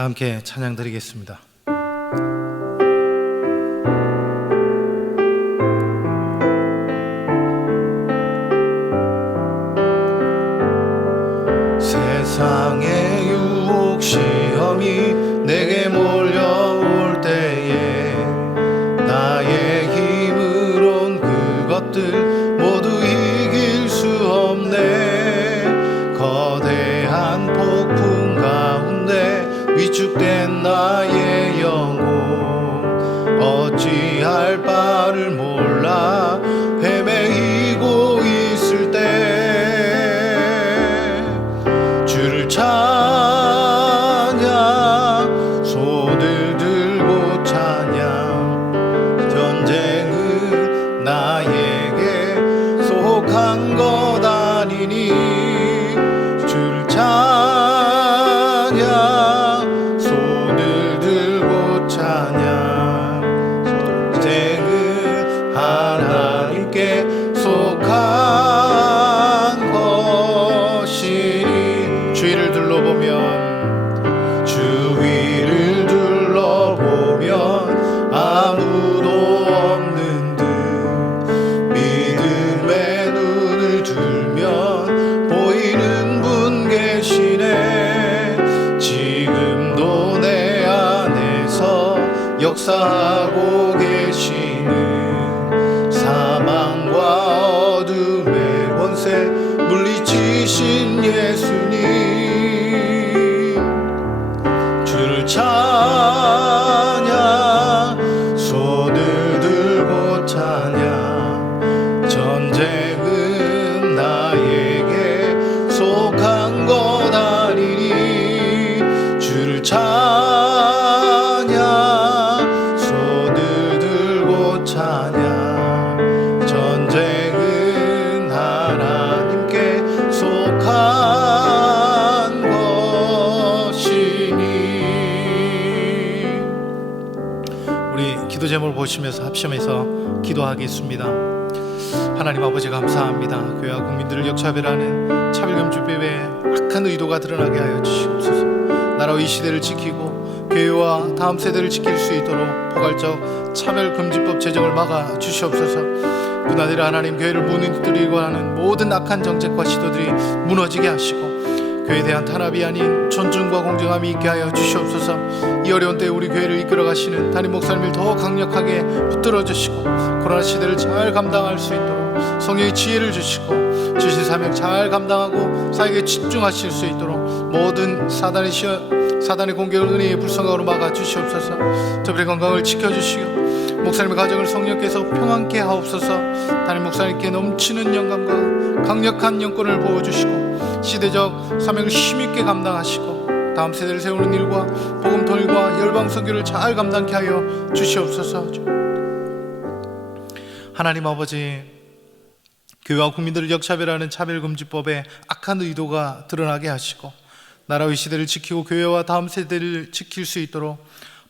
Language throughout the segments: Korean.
다 함께 찬양 드리겠습니다. 세상의 유혹 시험이 내게 몰려올 때에 나의 힘으론 그것들 모두 이길 수 없네. 거대한 폭풍 가운데 위축된 나의 영혼 어찌할 바를 몰라 헤매이고 있을 때 주를 찬양 손을 들고 찬양 전쟁은 나에게 속한 것 아니니 주를 찬양 손을 들고 찬양 전쟁은 하나님께 속한 것이니 주위를 둘러보면 주위를 둘러보면 아무도 없는 듯 믿음의 눈을 들면 보이는 분 계시네. 지금도 내 안에서 역사하고 계시는 사망과 어둠의 권세 물리치신 예수님 주를 찬양 손을 들고 찬양 전쟁은 나에게 속한 것 아니니 주를 찬양 손을 들고 찬양 전쟁은 하나님께 속한 것이니. 우리 기도 제목을 보시면서 합심해서 기도하겠습니다. 하나님 아버지 감사합니다. 교회와 국민들을 역차별하는 차별금지법의 악한 의도가 드러나게 하여 주시옵소서. 나라와 이 시대를 지키고 교회와 다음 세대를 지킬 수 있도록 포괄적 차별금지법 제정을 막아 주시옵소서. 그나저나 하나님 교회를 무너뜨리고 하는 모든 악한 정책과 시도들이 무너지게 하시고 교회에 대한 탄압이 아닌 존중과 공정함이 있게 하여 주시옵소서. 이 어려운 때에 우리 교회를 이끌어 가시는 담임 목사님을 더 강력하게 붙들어 주시고 코로나 시대를 잘 감당할 수 있도록 성령의 지혜를 주시고 주신 사명 잘 감당하고 사역에 집중하실 수 있도록 모든 사단의 공격을 은혜의 불성각으로 막아 주시옵소서. 저들의 건강을 지켜주시고 목사님의 가정을 성령께서 평안케 하옵소서. 담임 목사님께 넘치는 영감과 강력한 영권을 부어주시고 시대적 사명을 힘있게 감당하시고 다음 세대를 세우는 일과 복음 통일과 열방 선교를 잘 감당케 하여 주시옵소서. 하나님 아버지, 교회와 국민들을 역차별하는 차별금지법의 악한 의도가 드러나게 하시고 나라의 시대를 지키고 교회와 다음 세대를 지킬 수 있도록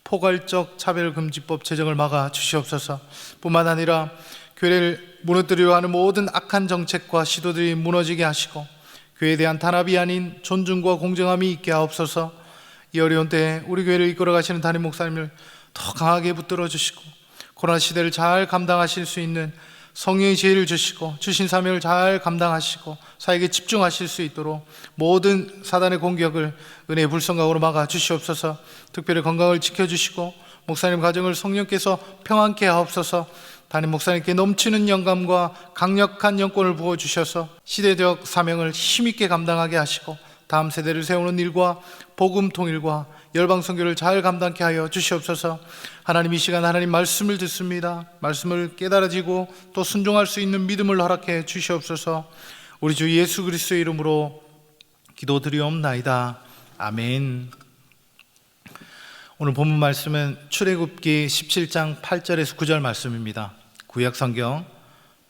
포괄적 차별금지법 제정을 막아 주시옵소서. 뿐만 아니라 교회를 무너뜨리려 하는 모든 악한 정책과 시도들이 무너지게 하시고 교회에 대한 탄압이 아닌 존중과 공정함이 있게 하옵소서. 이 어려운 때에 우리 교회를 이끌어 가시는 담임 목사님을 더 강하게 붙들어 주시고 코로나 시대를 잘 감당하실 수 있는 성령의 지혜를 주시고 주신 사명을 잘 감당하시고 사역에 집중하실 수 있도록 모든 사단의 공격을 은혜의 불성각으로 막아 주시옵소서. 특별히 건강을 지켜주시고 목사님 가정을 성령께서 평안케 하옵소서. 담임 목사님께 넘치는 영감과 강력한 영권을 부어주셔서 시대적 사명을 힘있게 감당하게 하시고 다음 세대를 세우는 일과 복음 통일과 열방 선교를 잘 감당케 하여 주시옵소서. 하나님, 이 시간 하나님 말씀을 듣습니다. 말씀을 깨달아지고 또 순종할 수 있는 믿음을 허락해 주시옵소서. 우리 주 예수 그리스도의 이름으로 기도드리옵나이다. 아멘. 오늘 본문 말씀은 출애굽기 17장 8절에서 9절 말씀입니다. 구약 성경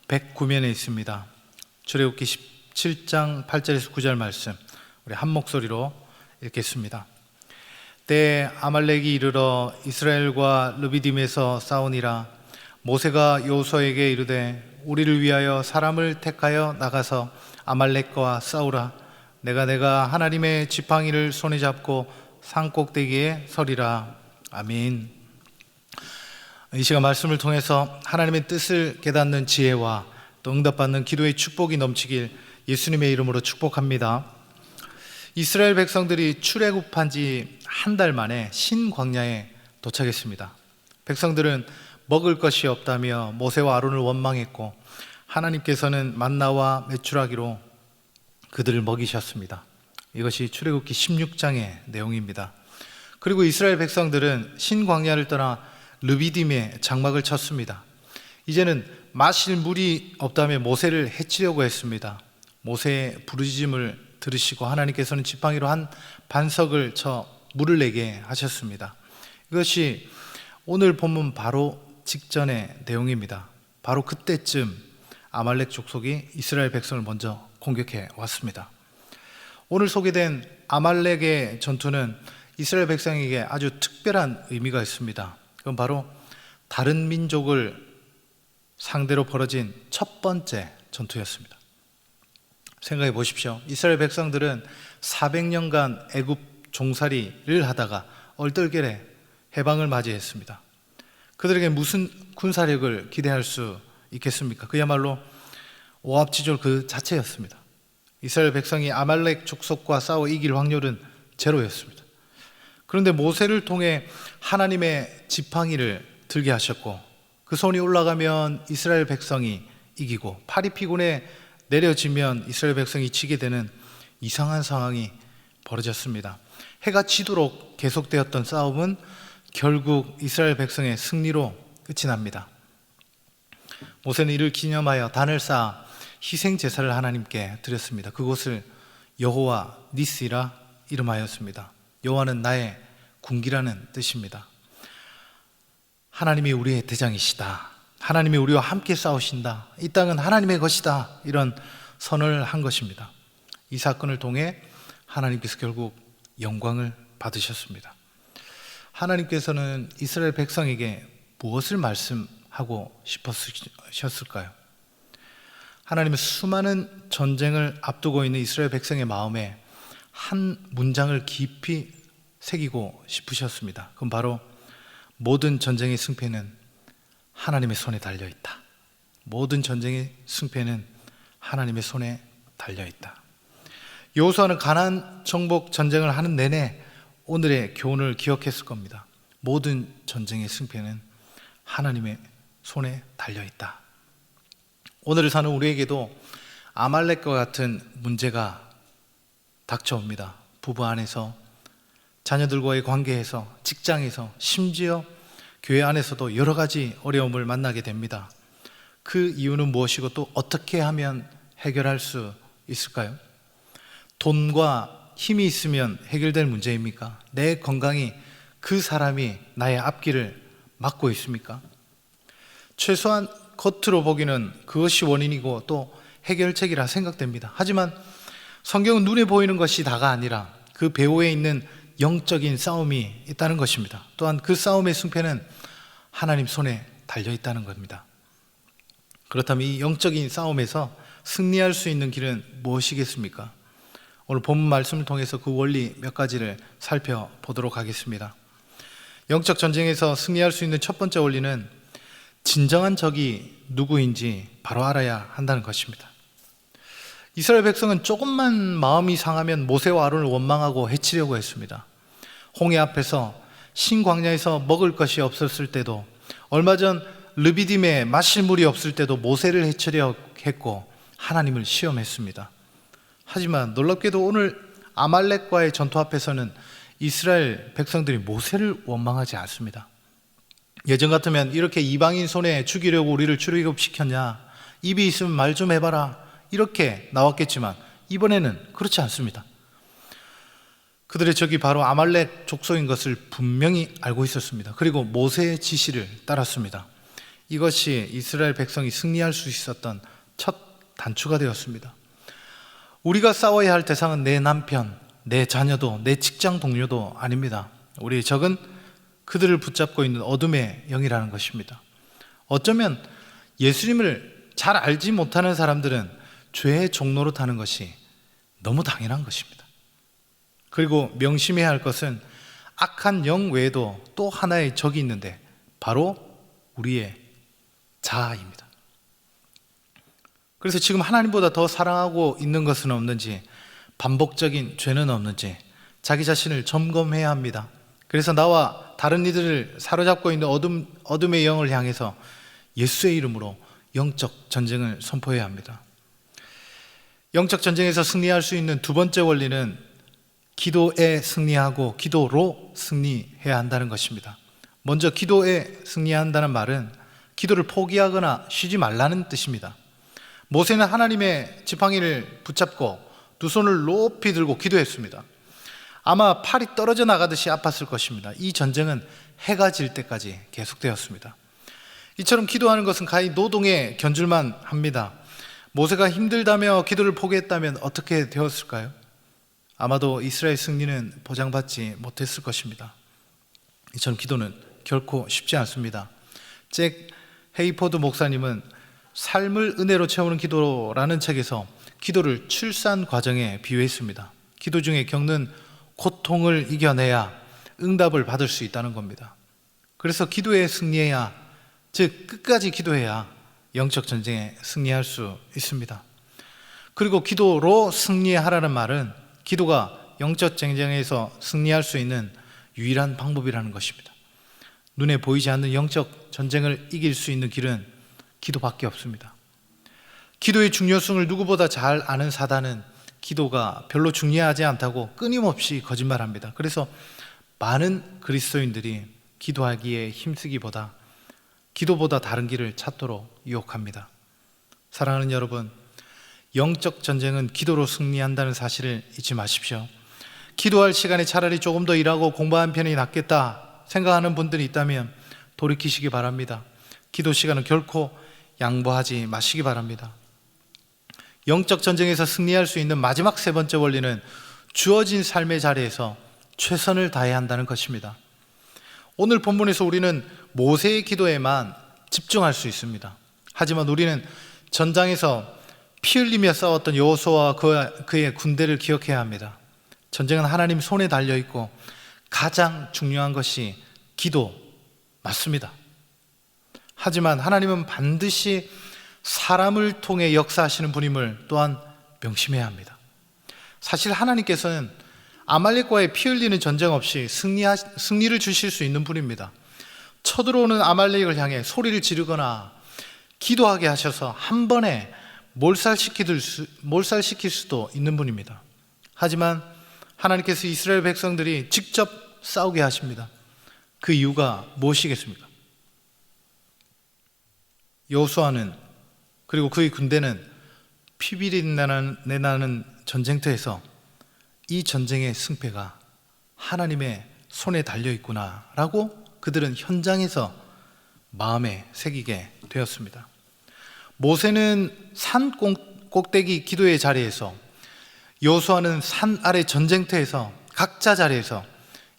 109면에 있습니다. 출애굽기 17장 8절에서 9절 말씀 우리 한 목소리로 읽겠습니다. 때 아말렉이 이르러 이스라엘과 르비딤에서 싸우니라. 모세가 여호수아에게 이르되 우리를 위하여 사람을 택하여 나가서 아말렉과 싸우라. 내가 하나님의 지팡이를 손에 잡고 산 꼭대기에 서리라. 아멘. 이 시간 말씀을 통해서 하나님의 뜻을 깨닫는 지혜와 또 응답받는 기도의 축복이 넘치길 예수님의 이름으로 축복합니다. 이스라엘 백성들이 출애굽한 지 한 달 만에 신광야에 도착했습니다. 백성들은 먹을 것이 없다며 모세와 아론을 원망했고 하나님께서는 만나와 메추라기로 그들을 먹이셨습니다. 이것이 출애굽기 16장의 내용입니다. 그리고 이스라엘 백성들은 신광야를 떠나 르비딤에 장막을 쳤습니다. 이제는 마실 물이 없다며 모세를 해치려고 했습니다. 모세의 부르짖음을 들으시고 하나님께서는 지팡이로 한 반석을 쳐 물을 내게 하셨습니다. 이것이 오늘 본문 바로 직전의 내용입니다. 바로 그때쯤 아말렉 족속이 이스라엘 백성을 먼저 공격해 왔습니다. 오늘 소개된 아말렉의 전투는 이스라엘 백성에게 아주 특별한 의미가 있습니다. 그건 바로 다른 민족을 상대로 벌어진 첫 번째 전투였습니다. 생각해 보십시오. 이스라엘 백성들은 400년간 애굽 종살이를 하다가 얼떨결에 해방을 맞이했습니다. 그들에게 무슨 군사력을 기대할 수 있겠습니까? 그야말로 오합지졸 그 자체였습니다. 이스라엘 백성이 아말렉 족속과 싸워 이길 확률은 제로였습니다. 그런데 모세를 통해 하나님의 지팡이를 들게 하셨고 그 손이 올라가면 이스라엘 백성이 이기고 팔이 피곤해 내려지면 이스라엘 백성이 지게 되는 이상한 상황이 벌어졌습니다. 해가 지도록 계속되었던 싸움은 결국 이스라엘 백성의 승리로 끝이 납니다. 모세는 이를 기념하여 단을 쌓아 희생 제사를 하나님께 드렸습니다. 그곳을 여호와 니시라 이름하였습니다. 여호와는 나의 군기라는 뜻입니다. 하나님이 우리의 대장이시다. 하나님이 우리와 함께 싸우신다. 이 땅은 하나님의 것이다. 이런 선언을 한 것입니다. 이 사건을 통해 하나님께서 결국 영광을 받으셨습니다. 하나님께서는 이스라엘 백성에게 무엇을 말씀하고 싶으셨을까요? 하나님은 수많은 전쟁을 앞두고 있는 이스라엘 백성의 마음에 한 문장을 깊이 새기고 싶으셨습니다. 그건 바로 모든 전쟁의 승패는 하나님의 손에 달려있다. 모든 전쟁의 승패는 하나님의 손에 달려있다. 여호수아는 가나안 정복 전쟁을 하는 내내 오늘의 교훈을 기억했을 겁니다. 모든 전쟁의 승패는 하나님의 손에 달려있다. 오늘을 사는 우리에게도 아말렉과 같은 문제가 닥쳐옵니다. 부부 안에서, 자녀들과의 관계에서, 직장에서, 심지어 교회 안에서도 여러 가지 어려움을 만나게 됩니다. 그 이유는 무엇이고 또 어떻게 하면 해결할 수 있을까요? 돈과 힘이 있으면 해결될 문제입니까? 내 건강이 그 사람이 나의 앞길을 막고 있습니까? 최소한 겉으로 보기는 그것이 원인이고 또 해결책이라 생각됩니다. 하지만 성경은 눈에 보이는 것이 다가 아니라 그 배후에 있는 영적인 싸움이 있다는 것입니다. 또한 그 싸움의 승패는 하나님 손에 달려있다는 겁니다. 그렇다면 이 영적인 싸움에서 승리할 수 있는 길은 무엇이겠습니까? 오늘 본문 말씀을 통해서 그 원리 몇 가지를 살펴보도록 하겠습니다. 영적 전쟁에서 승리할 수 있는 첫 번째 원리는 진정한 적이 누구인지 바로 알아야 한다는 것입니다. 이스라엘 백성은 조금만 마음이 상하면 모세와 아론을 원망하고 해치려고 했습니다. 홍해 앞에서 신광야에서 먹을 것이 없었을 때도, 얼마 전 르비딤에 마실 물이 없을 때도 모세를 해치려 했고 하나님을 시험했습니다. 하지만 놀랍게도 오늘 아말렉과의 전투 앞에서는 이스라엘 백성들이 모세를 원망하지 않습니다. 예전 같으면 이렇게 이방인 손에 죽이려고 우리를 출애굽시켰냐, 입이 있으면 말 좀 해봐라, 이렇게 나왔겠지만 이번에는 그렇지 않습니다. 그들의 적이 바로 아말렉 족속인 것을 분명히 알고 있었습니다. 그리고 모세의 지시를 따랐습니다. 이것이 이스라엘 백성이 승리할 수 있었던 첫 단추가 되었습니다. 우리가 싸워야 할 대상은 내 남편, 내 자녀도, 내 직장 동료도 아닙니다. 우리의 적은 그들을 붙잡고 있는 어둠의 영이라는 것입니다. 어쩌면 예수님을 잘 알지 못하는 사람들은 죄의 종로로 타는 것이 너무 당연한 것입니다. 그리고 명심해야 할 것은 악한 영 외에도 또 하나의 적이 있는데 바로 우리의 자아입니다. 그래서 지금 하나님보다 더 사랑하고 있는 것은 없는지, 반복적인 죄는 없는지 자기 자신을 점검해야 합니다. 그래서 나와 다른 이들을 사로잡고 있는 어둠의 영을 향해서 예수의 이름으로 영적 전쟁을 선포해야 합니다. 영적 전쟁에서 승리할 수 있는 두 번째 원리는 기도에 승리하고 기도로 승리해야 한다는 것입니다. 먼저 기도에 승리한다는 말은 기도를 포기하거나 쉬지 말라는 뜻입니다. 모세는 하나님의 지팡이를 붙잡고 두 손을 높이 들고 기도했습니다. 아마 팔이 떨어져 나가듯이 아팠을 것입니다. 이 전쟁은 해가 질 때까지 계속되었습니다. 이처럼 기도하는 것은 가히 노동에 견줄만 합니다. 모세가 힘들다며 기도를 포기했다면 어떻게 되었을까요? 아마도 이스라엘 승리는 보장받지 못했을 것입니다. 이처럼 기도는 결코 쉽지 않습니다. 잭 헤이포드 목사님은 삶을 은혜로 채우는 기도라는 책에서 기도를 출산 과정에 비유했습니다. 기도 중에 겪는 고통을 이겨내야 응답을 받을 수 있다는 겁니다. 그래서 기도에 승리해야, 즉 끝까지 기도해야 영적 전쟁에 승리할 수 있습니다. 그리고 기도로 승리하라는 말은 기도가 영적 전쟁에서 승리할 수 있는 유일한 방법이라는 것입니다. 눈에 보이지 않는 영적 전쟁을 이길 수 있는 길은 기도밖에 없습니다. 기도의 중요성을 누구보다 잘 아는 사단은 기도가 별로 중요하지 않다고 끊임없이 거짓말합니다. 그래서 많은 그리스도인들이 기도하기에 힘쓰기보다 기도보다 다른 길을 찾도록 유혹합니다. 사랑하는 여러분, 영적 전쟁은 기도로 승리한다는 사실을 잊지 마십시오. 기도할 시간에 차라리 조금 더 일하고 공부하는 편이 낫겠다 생각하는 분들이 있다면 돌이키시기 바랍니다. 기도 시간은 결코 양보하지 마시기 바랍니다. 영적 전쟁에서 승리할 수 있는 마지막 세 번째 원리는 주어진 삶의 자리에서 최선을 다해야 한다는 것입니다. 오늘 본문에서 우리는 모세의 기도에만 집중할 수 있습니다. 하지만 우리는 전장에서 피 흘리며 싸웠던 여호수아와 그의 군대를 기억해야 합니다. 전쟁은 하나님 손에 달려있고 가장 중요한 것이 기도 맞습니다. 하지만 하나님은 반드시 사람을 통해 역사하시는 분임을 또한 명심해야 합니다. 사실 하나님께서는 아말렉과의 피 흘리는 전쟁 없이 승리를 주실 수 있는 분입니다. 쳐들어오는 아말렉을 향해 소리를 지르거나 기도하게 하셔서 한 번에 몰살시킬 수도 있는 분입니다. 하지만 하나님께서 이스라엘 백성들이 직접 싸우게 하십니다. 그 이유가 무엇이겠습니까? 여호수아는, 그리고 그의 군대는 피비린내나는 전쟁터에서 이 전쟁의 승패가 하나님의 손에 달려있구나 라고 그들은 현장에서 마음에 새기게 되었습니다. 모세는 산 꼭대기 기도의 자리에서, 여호수아는 산 아래 전쟁터에서 각자 자리에서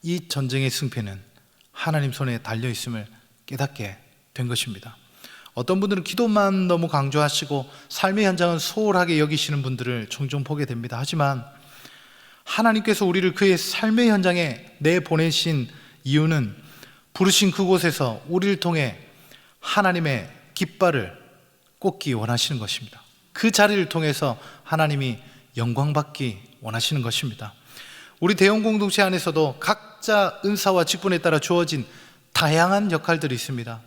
이 전쟁의 승패는 하나님 손에 달려있음을 깨닫게 된 것입니다. 어떤 분들은 기도만 너무 강조하시고 삶의 현장은 소홀하게 여기시는 분들을 종종 보게 됩니다. 하지만 하나님께서 우리를 그의 삶의 현장에 내보내신 이유는 부르신 그곳에서 우리를 통해 하나님의 깃발을 꽂기 원하시는 것입니다. 그 자리를 통해서 하나님이 영광받기 원하시는 것입니다. 우리 대형 공동체 안에서도 각자 은사와 직분에 따라 주어진 다양한 역할들이 있습니다.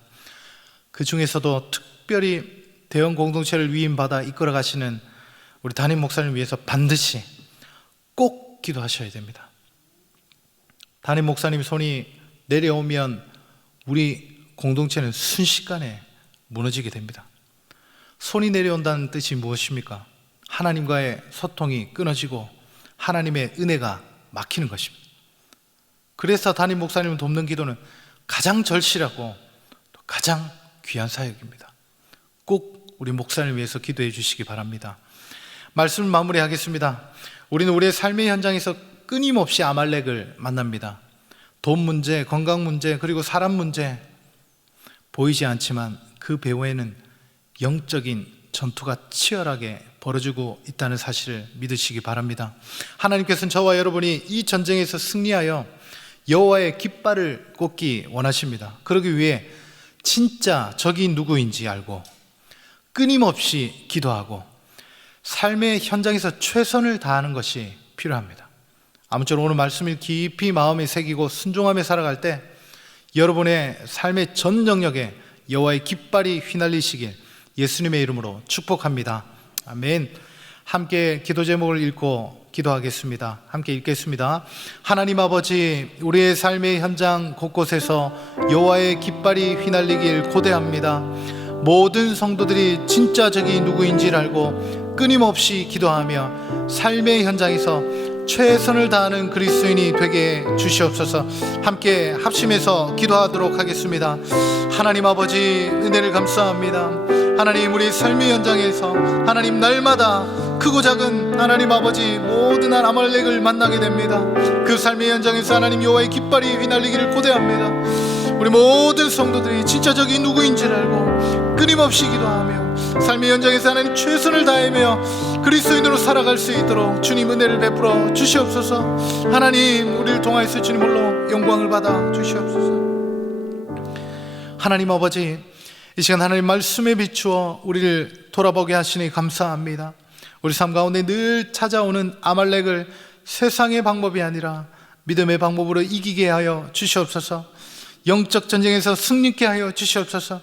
그 중에서도 특별히 대형 공동체를 위임받아 이끌어 가시는 우리 담임 목사님을 위해서 반드시 꼭 기도하셔야 됩니다. 담임 목사님 손이 내려오면 우리 공동체는 순식간에 무너지게 됩니다. 손이 내려온다는 뜻이 무엇입니까? 하나님과의 소통이 끊어지고 하나님의 은혜가 막히는 것입니다. 그래서 담임 목사님을 돕는 기도는 가장 절실하고 가장 귀한 사역입니다. 꼭 우리 목사님을 위해서 기도해 주시기 바랍니다. 말씀을 마무리하겠습니다. 우리는 우리의 삶의 현장에서 끊임없이 아말렉을 만납니다. 돈 문제, 건강 문제, 그리고 사람 문제, 보이지 않지만 그 배후에는 영적인 전투가 치열하게 벌어지고 있다는 사실을 믿으시기 바랍니다. 하나님께서는 저와 여러분이 이 전쟁에서 승리하여 여호와의 깃발을 꽂기 원하십니다. 그러기 위해 진짜 적이 누구인지 알고 끊임없이 기도하고 삶의 현장에서 최선을 다하는 것이 필요합니다. 아무쪼록 오늘 말씀을 깊이 마음에 새기고 순종하며 살아갈 때 여러분의 삶의 전 영역에 여호와의 깃발이 휘날리시길 예수님의 이름으로 축복합니다. 아멘. 함께 기도 제목을 읽고 기도하겠습니다. 함께 읽겠습니다. 하나님 아버지, 우리의 삶의 현장 곳곳에서 여호와의 깃발이 휘날리길 고대합니다. 모든 성도들이 진짜 적이 누구인지를 알고 끊임없이 기도하며 삶의 현장에서 최선을 다하는 그리스도인이 되게 주시옵소서. 함께 합심해서 기도하도록 하겠습니다. 하나님 아버지, 은혜를 감사합니다. 하나님, 우리 삶의 현장에서 하나님 날마다 크고 작은 하나님 아버지 모든 아말렉을 만나게 됩니다. 그 삶의 현장에서 하나님 여호와의 깃발이 휘날리기를 고대합니다. 우리 모든 성도들이 진짜 적이 누구인지를 알고 끊임없이 기도하며 삶의 현장에서 하나님 최선을 다하며 그리스도인으로 살아갈 수 있도록 주님 은혜를 베풀어 주시옵소서. 하나님, 우리를 통하여서 주님 홀로 영광을 받아 주시옵소서. 하나님 아버지, 이 시간 하나님 말씀에 비추어 우리를 돌아보게 하시니 감사합니다. 우리 삶 가운데 늘 찾아오는 아말렉을 세상의 방법이 아니라 믿음의 방법으로 이기게 하여 주시옵소서. 영적 전쟁에서 승리케 하여 주시옵소서.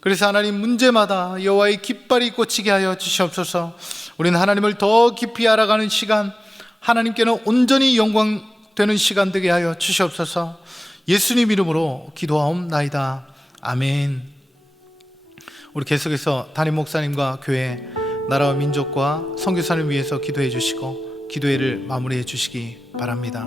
그래서 하나님 문제마다 여호와의 깃발이 꽂히게 하여 주시옵소서. 우리는 하나님을 더 깊이 알아가는 시간, 하나님께는 온전히 영광되는 시간 되게 하여 주시옵소서. 예수님 이름으로 기도하옵나이다. 아멘. 우리 계속해서 담임 목사님과 교회, 나라와 민족과 선교사를 위해서 기도해 주시고 기도회를 마무리해 주시기 바랍니다.